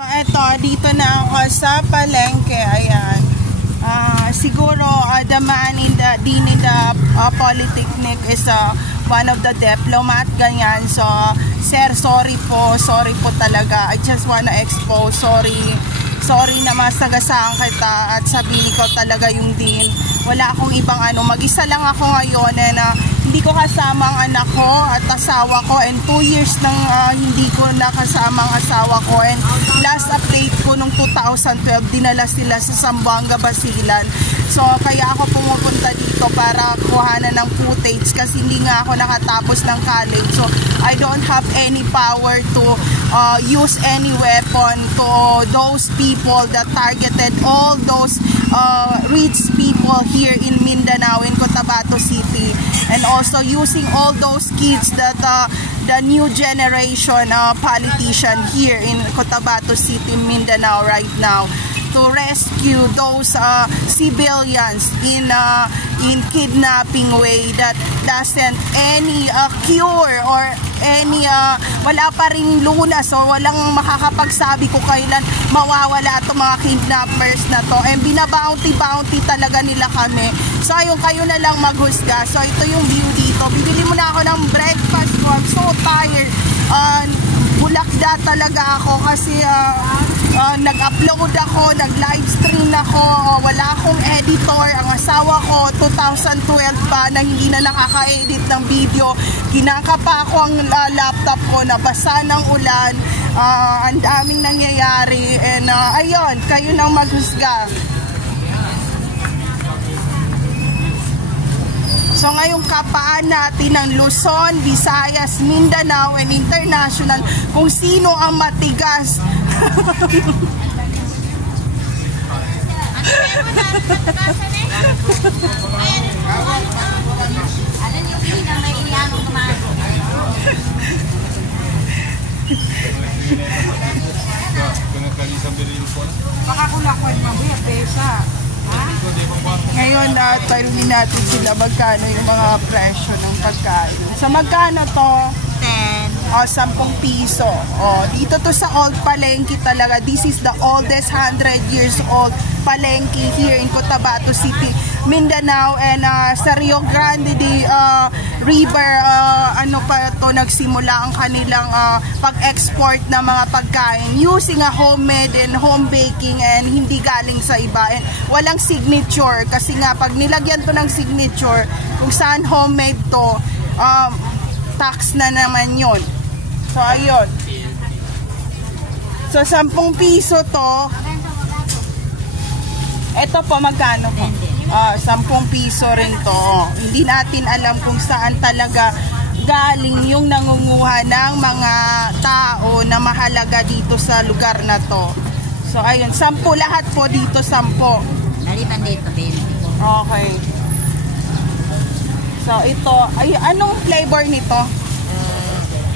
Ito, dito na ako sa palengke. Ayan. Siguro the man in the dean in the polytechnic is one of the diplomat, ganyan. So, sir, sorry po talaga. I just wanna expose, sorry na masagasaan kita at sabihin ko talaga yung dean. Wala akong ibang mag-isa lang ako ngayon and hindi ko kasama ang anak ko at asawa ko, and 2 years nang hindi ko nakasama ang asawa ko, and last update ko nung 2012 dinala sila sa Zamboanga Basilan. So kaya ako pumupunta dito para kuhanan ng footage kasi hindi nga ako nakatapos ng college, so I don't have any power to use any weapon to those people that targeted all those rich people here in Mindanao, in Cotabato City, and also using all those kids that the new generation politician here in Cotabato City, Mindanao right now, to rescue those civilians in kidnapping way that doesn't any cure or any wala pa rin lunas o walang makakapagsabi ko kailan mawawala itong mga kidnappers na to, and binabounty talaga nila kami. So ayun, kayo na lang maghusga. So ito yung view dito. Bibili muna ako ng breakfast ko. I'm so tired. Bulakda talaga ako kasi nag-upload ako, nag-live stream ako, wala akong editor. Ang asawa ko 2012 pa na hindi na nakaka-edit ng video. Kinaka pa ako ang laptop ko, nabasa ng ulan. Ang daming nangyayari, and ayun, kayo nang maghusga. So ngayong kapaan natin ng Luzon, Visayas, Mindanao, and International, kung sino ang matigas. Ngayon, tanungin natin sila magkano yung mga presyo ng pagkain. So magkano to? 10 piso. Dito to sa Old Palengke talaga. This is the oldest 100 years old palengke here in Cotabato City, Mindanao, and sa Rio Grande River, nagsimula ang kanilang pag-export ng mga pagkain using a homemade and home baking, and hindi galing sa iba, and walang signature kasi nga pag nilagyan to ng signature kung saan homemade to, tax na naman yun. So ayun, so 10 piso to. Ito po, magkano po? 10 piso rin to. Hindi natin alam kung saan talaga galing yung nangunguha ng mga tao na mahalaga dito sa lugar na to. So ayun, 10 lahat po dito, 10. Nalitan dito, 20. Okay. So ito, ay, anong flavor nito?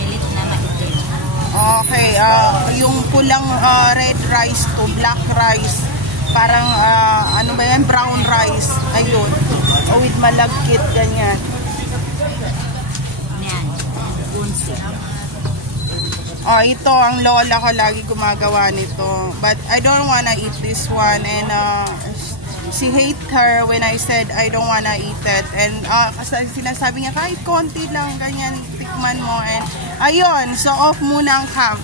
Elite na maitim. Okay, yung pulang red rice to black rice. Parang ano ba yan? Brown rice. Ayun. With malagkit, ganyan. Yan. Unsi. Ito ang lola ko lagi gumagawa nito. But I don't wanna eat this one, and she hate her when I said I don't wanna eat it. And kasi sinasabi niya kahit konti lang, ganyan, tikman mo. And ayun, so off muna ang cam.